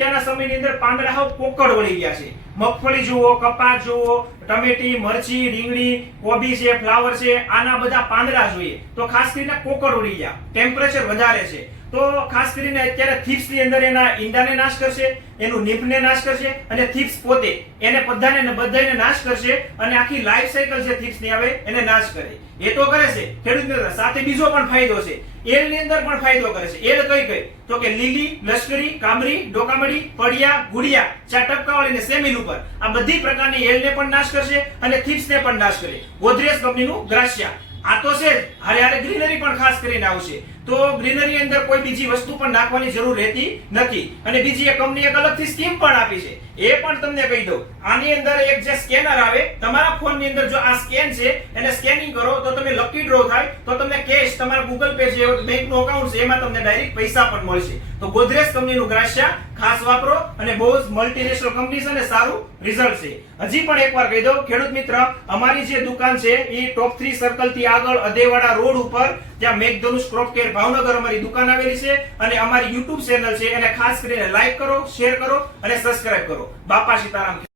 અત્યારના સમયની અંદર પાંદડા હાવ પોકળ વળી ગયા છે. મગફળી જુઓ, કપાસ જુઓ, ટમેટી, મરચી, રીંગણી, કોબી છે, ફ્લાવર છે, આના બધા પાંદડા જોઈએ તો ખાસ કરીને પોકળ વળી ગયા. ટેમ્પરેચર વધારે છે તો ખાસ કરીને અત્યારે થીપ્સ ની અંદર એના ઈંડાને નાશ કરશે, એનું નીફને નાશ કરશે અને થીપ્સ પોતે એને બધાને નાશ કરશે અને આખી લાઈફ સાયકલ છે થીપ્સ ની આવે એને નાશ કરે. એ તો કરે છે ખેડૂત મિત્ર, સાથે બીજો પણ ફાયદો છે. એલ ની અંદર પણ ફાયદો કરે છે. એલ કઈ તો કે લીલી, લશ્કરી, કામરી, ડોકામડી, પડિયા, ગુડિયા, ચાર ટપકાવાળી ને સેમિલ ઉપર આ બધી પ્રકારની એલ ને પણ નાશ કરશે અને થીપ્સ ને પણ નાશ કરે. ગોદરેજ કંપનીનું ગ્રાસિયા આ તો છે હારે ગ્રીનરી પણ ખાસ કરીને આવશે. તો ગ્રીનરી અંદર કોઈ બીજી વસ્તુ પણ નાખવાની જરૂર રહેતી નથી. અને બીજી એક કંપની એક અલગથી સ્કીમ પણ આપી છે, એ પણ તમને કહી દઉં. આની અંદર એક જે સ્કેનર આવે, તમારા ફોન ની અંદર જો આ સ્કેન છે એને સ્કેનિંગ કરો તો તમે લકી ડ્રો થાય તો તમને કેશ તમારા ગૂગલ પે છે, બેંક નું અકાઉન્ટ છે, એમાં તમને ડાયરેક્ટ પૈસા પણ મળશે. તો ગોદરેજ કંપનીનું ગ્રાસિયા ખાસ વાપરો અને બહુ જ મલ્ટીનેશનલ કંપની છે અને સારું રિઝલ્ટ છે. હજી પણ એકવાર કહી દઉં ખેડૂત મિત્ર, અમારી જે દુકાન છે એ ટોપ 3 સર્કલ થી આગળ અદેવાડા રોડ ઉપર જ્યાં મેઘધનુષ ક્રોપ કેર ભાવનગર અમારી દુકાન આવેલી છે. અને અમારી YouTube ચેનલ છે એને ખાસ કરીને લાઈક કરો, શેર કરો અને સબસ્ક્રાઇબ કરો. બાપા સીતારામ.